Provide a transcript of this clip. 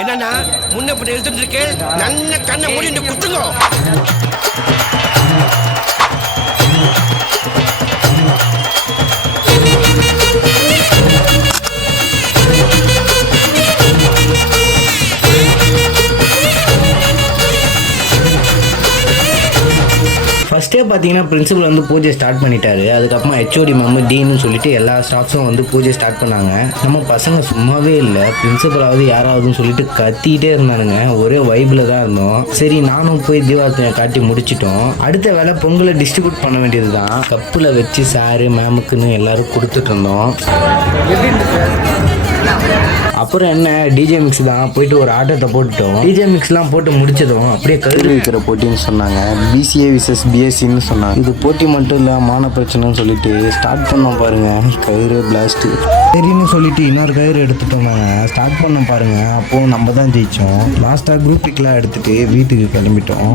என்னன்னா முன்ன இப்படி எழுத்துட்டு இருக்கு, நல்ல கண்ணை மூடிட்டு குத்துங்க. ஃபஸ்ட்டே பார்த்தீங்கன்னா பிரின்சிபல் வந்து பூஜை ஸ்டார்ட் பண்ணிட்டாரு. அதுக்கப்புறமா ஹெச்ஓடி மேம் டீன்னு சொல்லிட்டு எல்லா ஸ்டாஃப்ஸும் வந்து பூஜை ஸ்டார்ட் பண்ணாங்க. நம்ம பசங்க சும்மாவே இல்லை, பிரின்சிபலாவது யாராவதுன்னு சொல்லிட்டு கத்திக்கிட்டே இருந்தானுங்க. ஒரே வைப்பில் தான் இருந்தோம். சரி நானும் போய் தீபாவளியை காட்டி முடிச்சிட்டோம். அடுத்த வேலை பொங்கலை டிஸ்ட்ரிபியூட் பண்ண வேண்டியது தான். கப்பில் வச்சு சாரு மேமுக்குன்னு எல்லாரும் கொடுத்துட்டு இருந்தோம். அப்புறம் என்ன டிஜே மிக்ஸ் தான், போயிட்டு ஒரு ஆட்டத்தை போட்டுட்டோம். டிஜே மிக்ஸ்லாம் போட்டு முடிச்சதும் அப்படியே கயிறு வைக்கிற போட்டின்னு சொன்னாங்க. பிசிஏ விசஸ் பிஎஸ்சின்னு சொன்னாங்க. இது போட்டி மட்டும் இல்லை, மான பிரச்சனைன்னு சொல்லிட்டு ஸ்டார்ட் பண்ணோம் பாருங்க. கயிறு பிளாஸ்ட் சரின்னு சொல்லிட்டு இன்னொரு கயிறு எடுத்துட்டோம். நாங்கள் ஸ்டார்ட் பண்ணோம் பாருங்க. அப்போது நம்ம தான் ஜெயித்தோம். லாஸ்ட்டாக குரூப் பிக்லாம் எடுத்துகிட்டு வீட்டுக்கு கிளம்பிட்டோம்.